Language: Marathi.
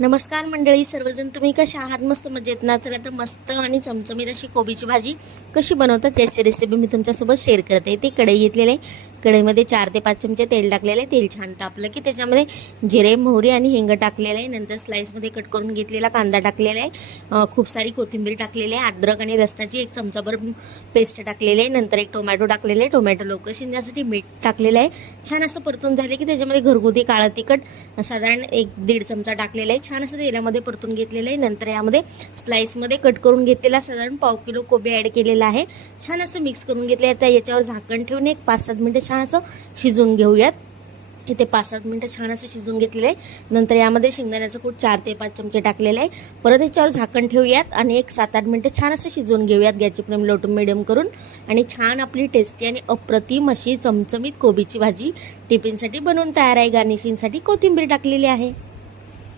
नमस्कार मंडळी, सर्वजण तुम्ही कशा आहात? मस्त मजेत ना? चला तर मस्त आणि चमचमीत अशी कोबीची भाजी कशी बनवतात याची रेसिपी मी तुमच्यासोबत शेअर करते. ते कढई घेतलेले आहे. कढईमध्ये 4 ते 5 चमचे तेल टाकलेले आहे. तेल छान तापलं की त्याच्यामध्ये जिरे, मोहरी आणि हिंग टाकलेलं आहे. नंतर स्लाइसमध्ये कट करून घेतलेला कांदा टाकलेला आहे. खूप सारी कोथिंबीर टाकलेली आहे. अद्रक आणि लसणाची 1 चमचाभर पेस्ट टाकलेली आहे. नंतर एक टोमॅटो टाकलेले आहे. टोमॅटो लवकर शिजण्यासाठी मीठ टाकलेलं आहे. छान असं परतून झाले की त्याच्यामध्ये घरगुती काळं तिखट साधारण 1-1.5 चमचा टाकलेला आहे. छान असं तेलामध्ये परतून घेतलेलं आहे. नंतर यामध्ये स्लाइसमध्ये कट करून घेतलेला साधारण 1/2 किलो कोबी ॲड केलेला आहे. छान असं मिक्स करून घेतले. आता याच्यावर झाकण ठेवून एक 5-7 मिनिटं छान असं शिजवून घेऊयात. इथे 5-7 मिनिटं छान असं शिजवून घेतलेलं आहे. नंतर यामध्ये शेंगदाण्याचं कूट 4 ते 5 चमचे टाकलेलं आहे. परत याच्यावर झाकण ठेवूयात आणि एक 7-8 मिनिटं छान असं शिजवून घेऊयात गॅसची फ्लेम लो टू मिडियम करून. आणि छान आपली टेस्टी आणि अप्रतिम अशी चमचमीत कोबीची भाजी टिफिनसाठी बनवून तयार आहे. गार्निशिंगसाठी कोथिंबीर टाकलेली आहे.